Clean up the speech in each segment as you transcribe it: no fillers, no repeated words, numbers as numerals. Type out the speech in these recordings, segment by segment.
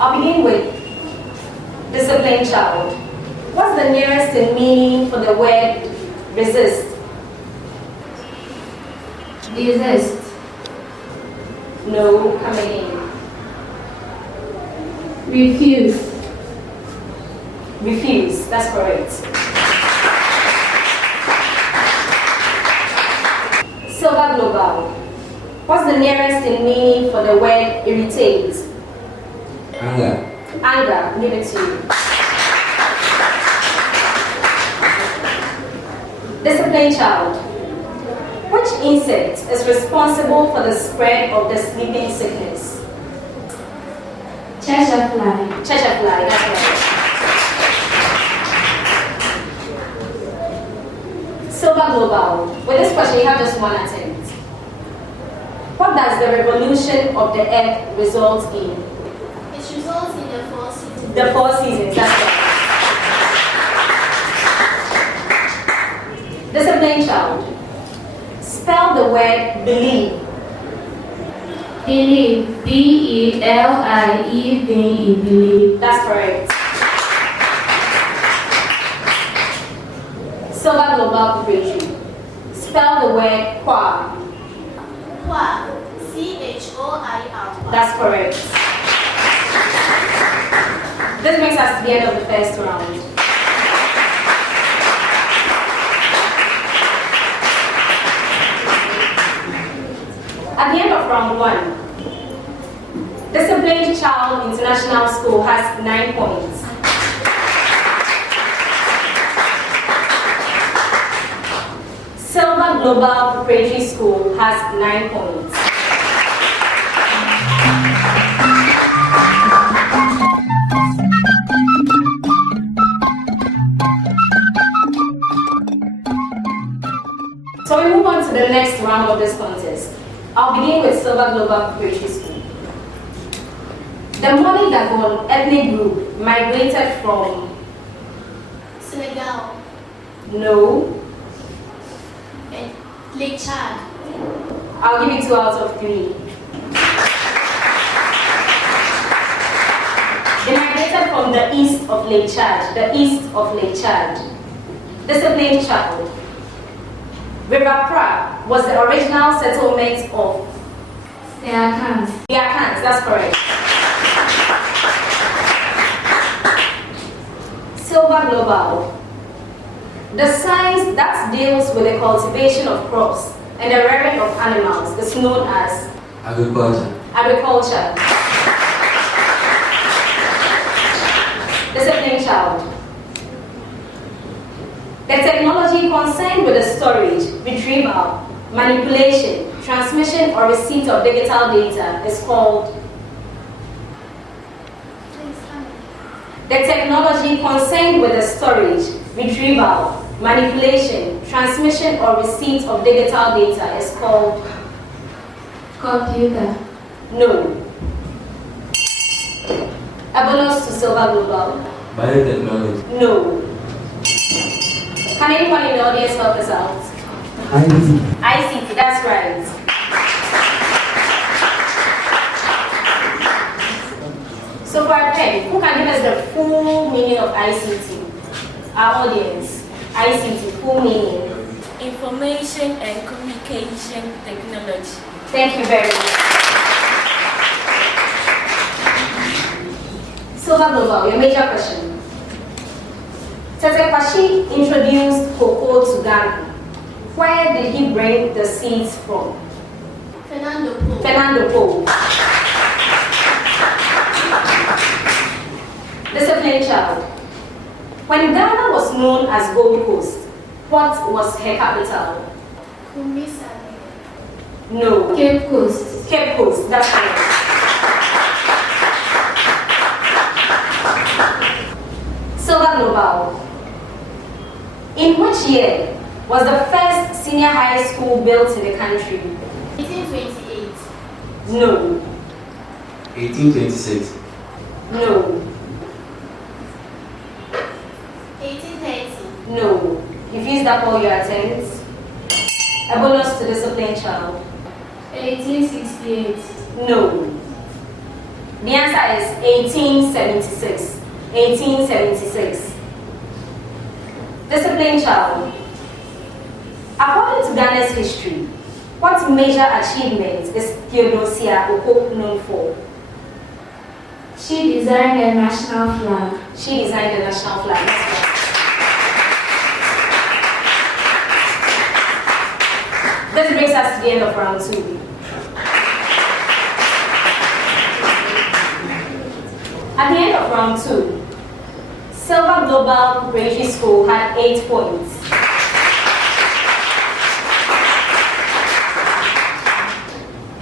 I'll begin with disciplined child. What's the nearest in meaning for the word resist? Desist. No, come again. Refuse. Refuse, that's correct. Silver global. What's the nearest in meaning for the word irritate? Anger. Anger, give it to you. Disciplined child. Which insect is responsible for the spread of the sleeping sickness? Cheshire fly. Cheshire fly, that's right. Silver global. With this question, you have just one attempt. What does the revolution of the earth result in? It results in the four seasons. The four seasons, that's right. Disciplined child. Spell the word believe. Believe. B-E-L-I-E-V-E. Believe. That's correct. Silver global preparatory. Spell the word qua. Qua. C-H-O-I-R. That's correct. This brings us to the end of the first round. At the end of round 1, Disciplined Child International School has 9 points. Silver Global Preparatory School has 9 points. So we move on to the next round of this contest. I'll begin with Silver Global Preparatory School. The Moni-Dagon ethnic group migrated from Senegal. No. And Lake Chad. I'll give you 2 out of 3. They migrated from the east of Lake Chad. The east of Lake Chad. Disciplined child. River Pra was the original settlement of The Akans. the Akans, that's correct. Silver Global. The science that deals with the cultivation of crops and the rearing of animals is known as Agriculture. agriculture. Disciplined child. The technology concerned with the storage, retrieval, manipulation, transmission or receipt of digital data is called. The technology concerned with the storage, retrieval, manipulation, transmission or receipt of digital data is called. Computer. No. A bonus to Silver Global. Biotechnology. No. Can anyone in the audience help us out? ICT, that's right. So for a pen, who can give us the full meaning of ICT? Our audience. ICT, full meaning. Information and Communication Technology. Thank you very much. Silver Global, your major question. Tete Kwashi introduced cocoa to Ghana. Where did he bring the seeds from? Fernando Po. Fernando Po. Disciplined child. When Ghana was known as Gold Coast, what was her capital? Kumisa. No. Cape Coast. Cape Coast, that's right. Silver Global. In which year was the first senior high school built in the country? 1828. No. 1826. No. 1830. No. You've used up all your attempts. A bonus to disciplined child. 1868. No. The answer is 1876. 1876. Disciplined child. According to Ghana's history, what major achievement is Theodosia Oko known for? She designed the national flag. She designed the national flag. This brings us to the end of round 2. At the end of round 2, Silver Global Preparatory School had 8 points.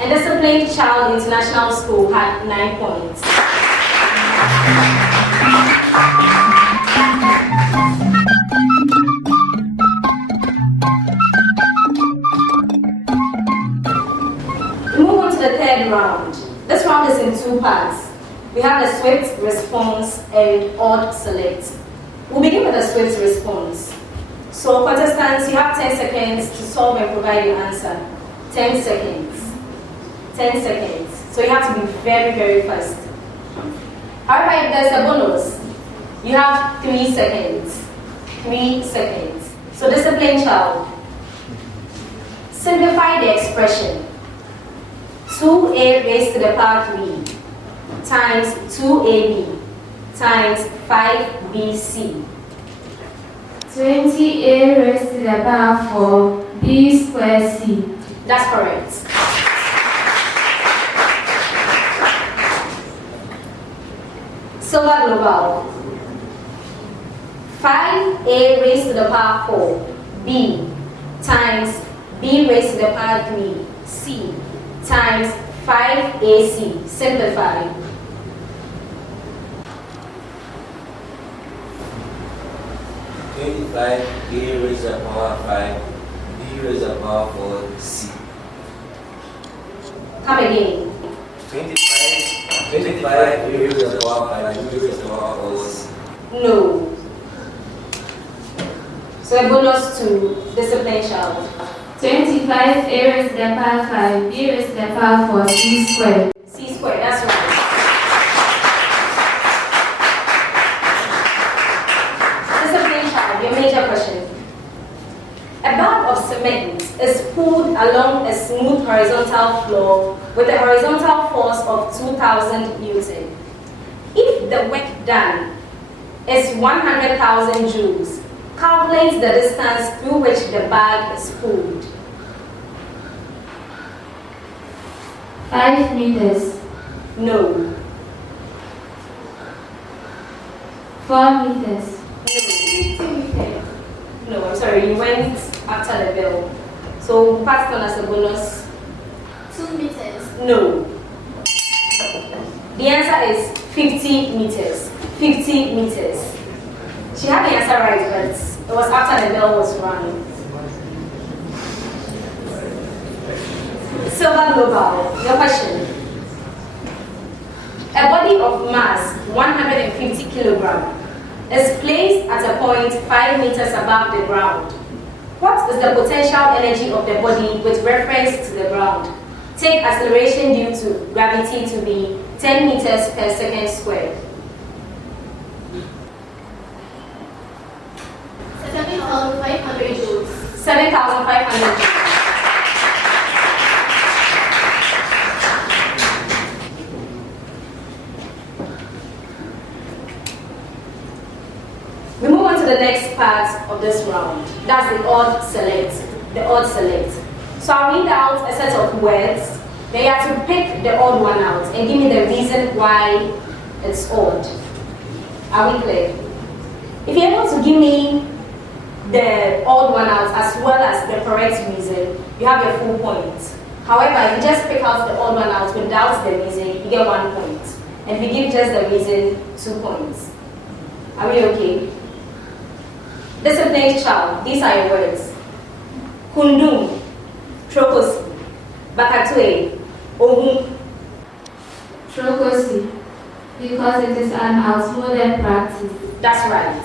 And Disciplined Child International School had 9 points. We move on to the third round. This round is in 2 parts. We have the swift response and odd select. We'll begin with the swift response. So contestants, you have 10 seconds to solve and provide your answer. 10 seconds. 10 seconds. So you have to be very, very fast. However, if there's a bonus, you have 3 seconds. 3 seconds. So disciplined child. Simplify the expression. 2a raised to the power 3 times 2ab times 5bc. 20a raised to the power 4 b squared c. That's correct. Silver Global. 5a raised to the power 4 b times b raised to the power 3 c times 5ac. Simplify. 25 a raised to the power 5 b raised to the power 4 c. Come again. 25 a raised to the power 5 b raised to the power 4 c. No. So a bonus to disciplined child. 25a raised to the power 5 b raised to the power 4 c squared. C squared, that's right. Disciplined child, your major question. A bag of cement is pulled along a smooth horizontal floor with a horizontal force of 2,000 Newton. If the work done is 100,000 joules, calculate the distance through which the bag is pulled. 5 meters. No. 4 meters. No, I'm sorry, you went after the bell. So passed on as a bonus. 2 meters. No. The answer is 50 meters. 50 meters. She had the answer right, but it was after the bell was rung. Silver Global, your question. A body of mass 150 kilogram is placed at a point 5 meters above the ground. What is the potential energy of the body with reference to the ground? Take acceleration due to gravity to be 10 meters per second squared. 7,500 joules. 7,500 joules. We move on to the next part of this round. That's the odd select. The odd select. So I'll read out a set of words. Then you have to pick the odd one out and give me the reason why it's odd. Are we clear? If you're able to give me the odd one out as well as the correct reason, you have your full point. However, if you just pick out the odd one out without the reason, you get 1 point. And if you give just the reason, 2 points. Are we okay? Disciplined child, these are your words. Kundum, Trokosi, Bakatue, Ohun. Trokosi, because it is an outmoded practice. That's right.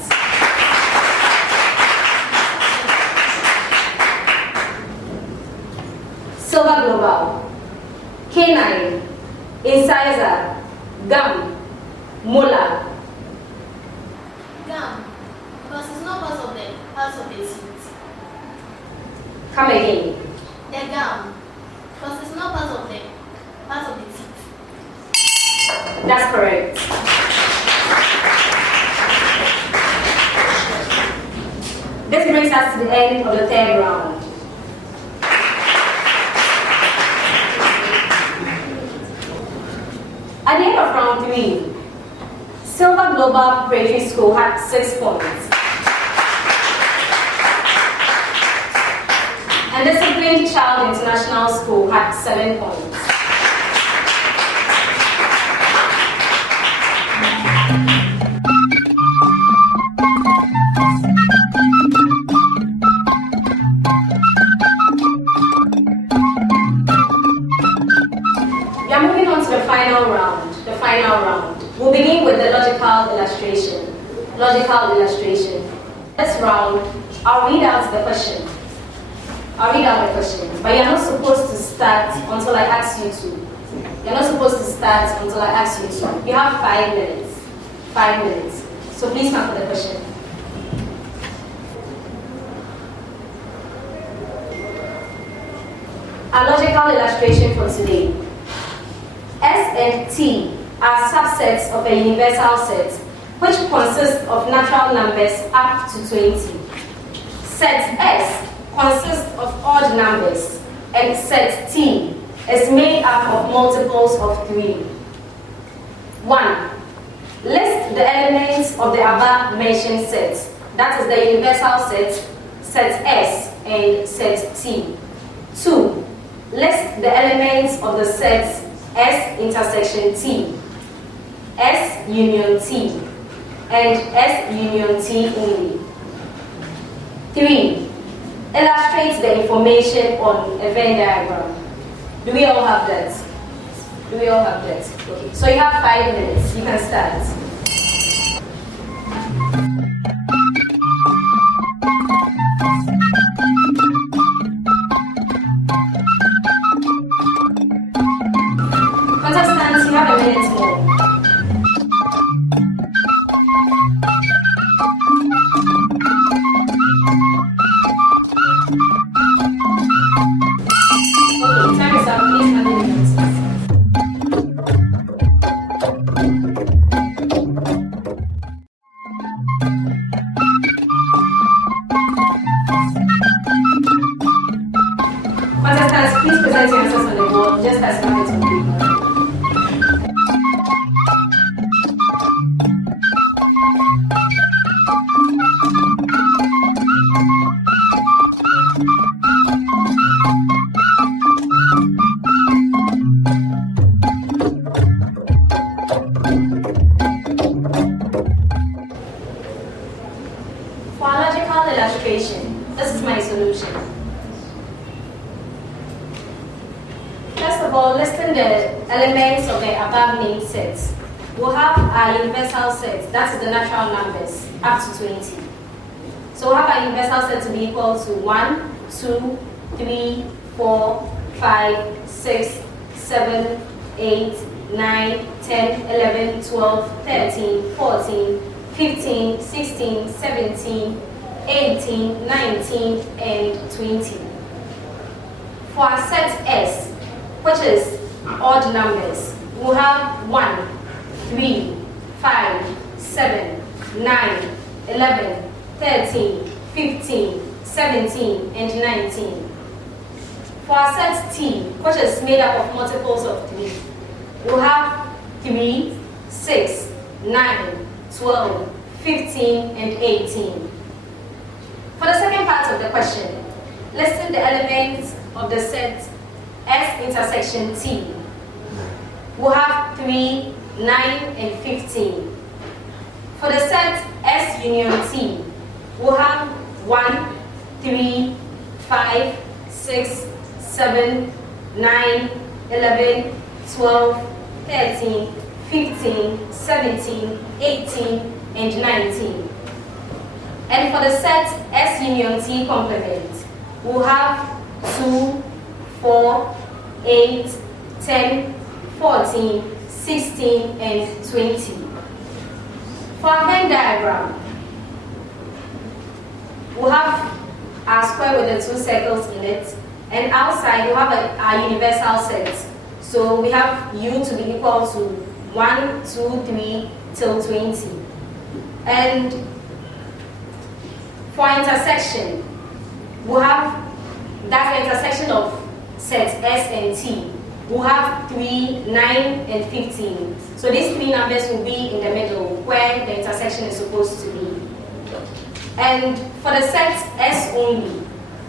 Silver Global, Canine, Incisor, Gum, Molar. Gum. Because it's not part of them. Part of the teeth. Come again. The gum. Because it's not part of the teeth. That's correct. This brings us to the end of the third round. At the end of round 3, Silver Global Preparatory School had 6 points. And Disciplined Child International School had 7 points. We are moving on to the final round. We'll begin with the logical illustration. This round, I'll read out the question. But you're not supposed to start until I ask you to. You have 5 minutes. 5 minutes. So please come for the question. Our logical illustration for today. S and T are subsets of a universal set which consists of natural numbers up to 20. Set S consists of odd numbers, and set T is made up of multiples of 3. 1. List the elements of the above mentioned sets. That is the universal set, set S and set T. 2. List the elements of the sets S intersection T, S union T, and S union T only. 3. Illustrate the information on a Venn diagram. Do we all have that? Okay. So you have 5 minutes. You can start. Contestants, you have a minute more. Okay, time is up. Please hand in the answers. Contestants, please present your answers on the board, just as you have it on paper. For our logical illustration, this is my solution. First of all, listing the elements of the above named sets. We'll have our universal set, that is the natural numbers, up to 20. So we'll have our universal set to be equal to 1, 2, 3, 4, 5, 6, 7, 8, 9, 10, 11, 12, 13, 14, 15, 16, 17, 18, 19, and 20. For our set S, which is odd numbers, we'll have 1, 3, 5, 7, 9, 11, 13, 15, 17, and 19. For our set T, which is made up of multiples of 3, we'll have 3, 6, 9, 12, 15, and 18. For the second part of the question, listing the elements of the set S intersection T, we'll have 3, 9, and 15. For the set S union T, we'll have 1, 3, 5, 6, 7, 9, 11, 12, 13, 15, 17, 18, and 19. And for the set S union T complement, we'll have 2, 4, 8, 10, 14, 16, and 20. For our Venn diagram, we'll our square with the 2 circles in it. And outside, we have our universal set. So we have u to be equal to 1, 2, 3 till 20. And for intersection, we have that's the intersection of sets S and T. We have 3, 9, and 15. So these 3 numbers will be in the middle where the intersection is supposed to be. And for the set S only,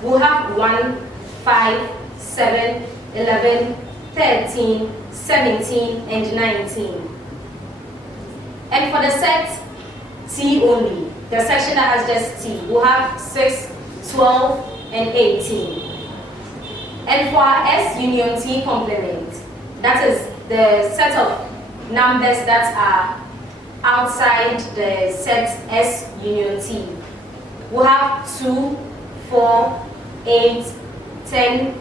we'll have 1, 5, 7, 11, 13, 17, and 19. And for the set T only, the section that has just T, we'll have 6, 12, and 18. And for our S union T complement, that is the set of numbers that are outside the set S union T. We'll have 2, 4, 8, 10,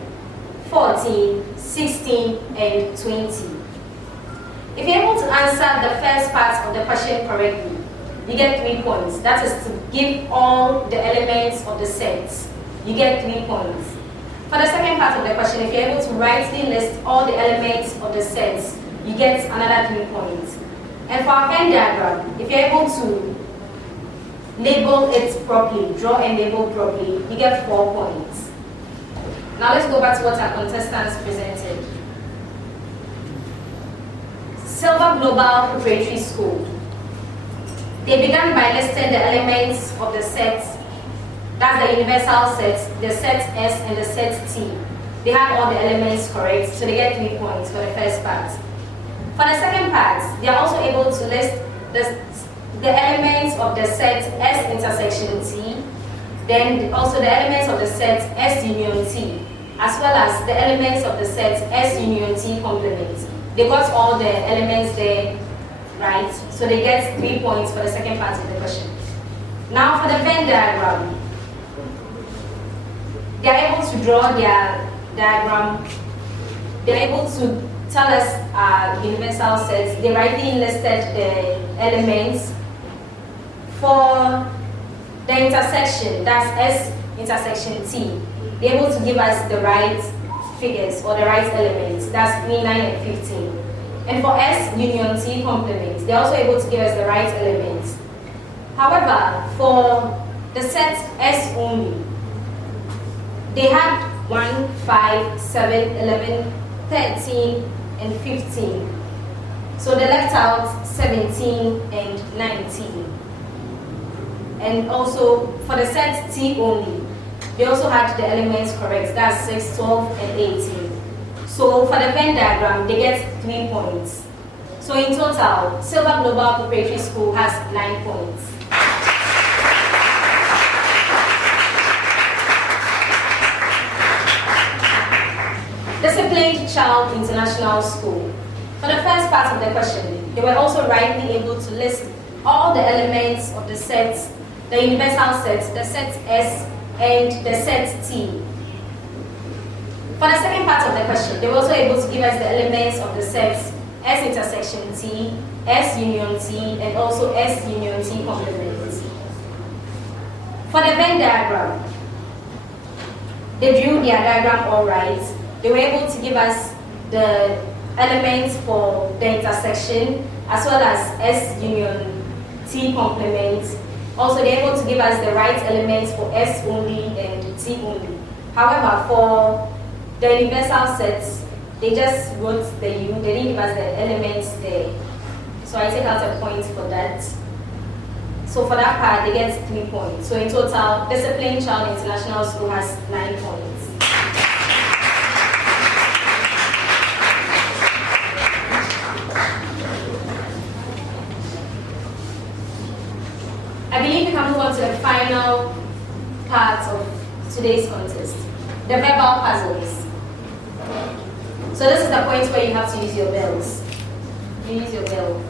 14, 16, and 20. If you're able to answer the first part of the question correctly, you get 3 points. That is to give all the elements of the set. You get 3 points. For the second part of the question, if you're able to rightly list all the elements of the sets, you get another 3 points. And for our Venn diagram, if you're able to label it properly, draw and label properly, you get 4 points. Now let's go back to what our contestants presented. Silver Global Preparatory School. They began by listing the elements of the sets. That's the universal set, the set S and the set T. They had all the elements correct, so they get 3 points for the first part. For the second part, they are also able to list the elements of the set S intersection T, then also the elements of the set S union T, as well as the elements of the set S union T complement. They got all the elements there right, so they get 3 points for the second part of the question. Now for the Venn diagram, they are able to draw their diagram. They are able to tell us universal sets. They rightly listed the elements. For the intersection, that's S intersection T, they're able to give us the right figures or the right elements. That's 3, 9, and 15. And for S union T complement, they're also able to give us the right elements. However, for the set S only, they had 1, 5, 7, 11, 13, and 15. So they left out 17 and 19. And also for the set T only, they also had the elements correct. That's 6, 12, and 18. So for the Venn diagram, they get 3 points. So in total, Silver Global Preparatory School has 9 points. Disciplined Child International School. For the first part of the question, they were also rightly able to list all the elements of the sets, the universal sets, the set S, and the set T. For the second part of the question, they were also able to give us the elements of the sets S intersection T, S union T, and also S union T complement. For the Venn diagram, they drew their diagram all right. They were able to give us the elements for the intersection as well as S union T complement. Also, they're able to give us the right elements for S only and T only. However, for the universal sets, they just wrote the U, they didn't give us the elements there. So I take out a point for that. So for that part, they get 3 points. So in total, Disciplined Child International School has 9 points. I believe we can move on to the final part of today's contest, the verbal puzzles. So this is the point where you have to use your bells. You use your bell.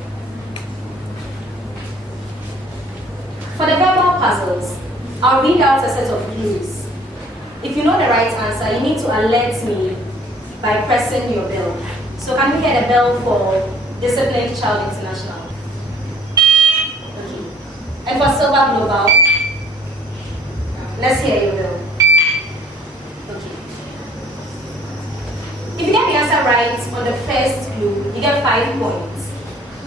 For the verbal puzzles, I'll read out a set of clues. If you know the right answer, you need to alert me by pressing your bell. So can we hear the bell for Disciplined Child International? Okay. And for Silver Global, let's hear your bell. get 5 points.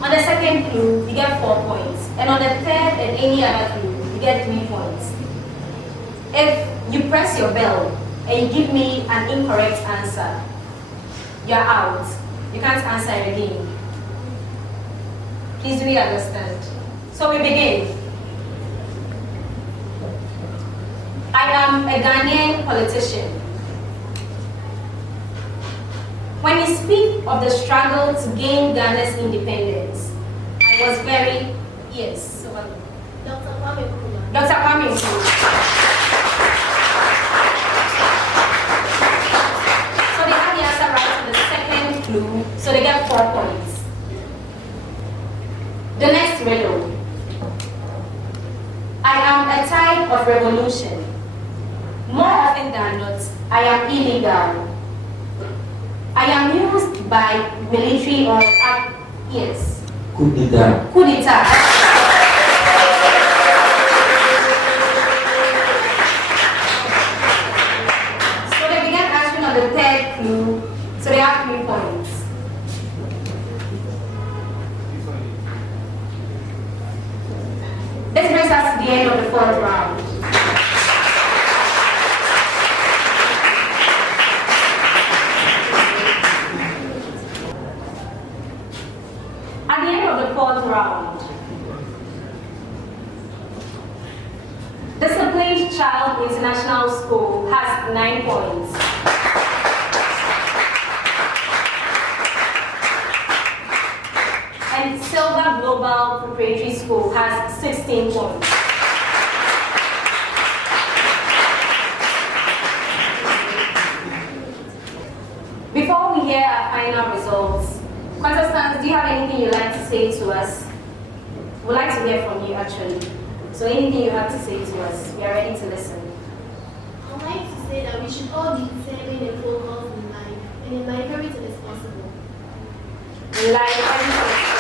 On the second clue, you get 4 points. And on the third and any other clue, you get 3 points. If you press your bell and you give me an incorrect answer, you're out. You can't answer again. Please do we understand? So we begin. I am a Ghanaian politician. When you speak of the struggle to gain Ghana's independence, I was very, yes. Dr. Kwame Nkrumah. Dr. Kwame Nkrumah. So they have the answer right to the second clue, so they get 4 points. The next riddle. I am a type of revolution. More often than not, I am illegal. I am used by military or yes. Coup d'etat. Coup d'etat. So they began answering on the third clue, so they have 3 points. This brings us to the end of the 4th round. At the end of the 4th round, Disciplined Child International School has 9 points. And Silver Global Preparatory School has 16 points. Before we hear our final results, contestants, do you have anything you'd like to say to us? We'd like to hear from you, actually. So anything you have to say to us, we are ready to listen. I would like to say that we should all be determined and focused in life, and in life everything is possible. Like everything is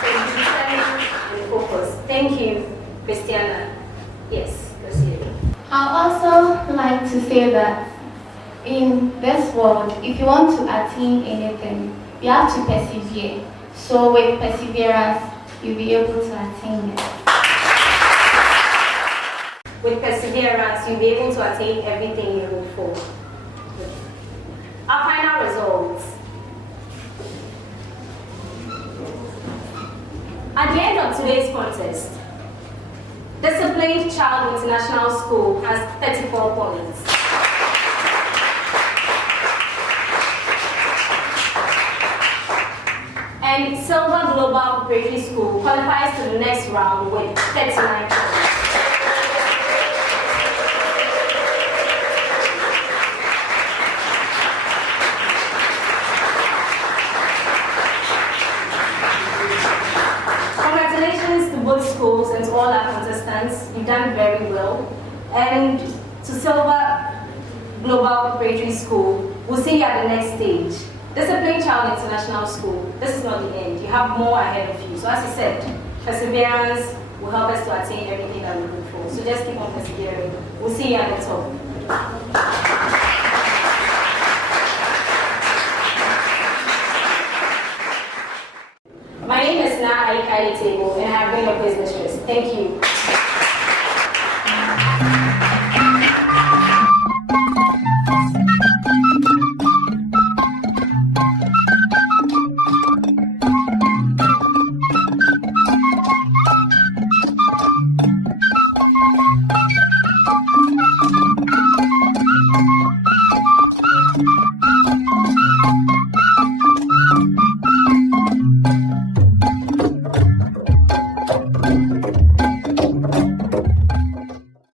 so be determined and focused. Thank you, Christiana. Yes, proceed. I also like to say that in this world, if you want to attain anything, you have to persevere. So with perseverance, you'll be able to attain it. With perseverance, you'll be able to attain everything you hope for. Our final results. At the end of today's contest, Disciplined Child International School has 34 points. And Silver Global Preparatory School qualifies to the next round with 39 points. Congratulations to both schools and to all our contestants. You've done very well. And to Silver Global Preparatory School, we'll see you at the next stage. Disciplined Child International School, this is not the end. You have more ahead of you. So as I said, perseverance will help us to attain everything that we look for. So just keep on persevering. We'll see you at the top. My name is Na Aikaile Table, and I have been your quiz mistress. Thank you.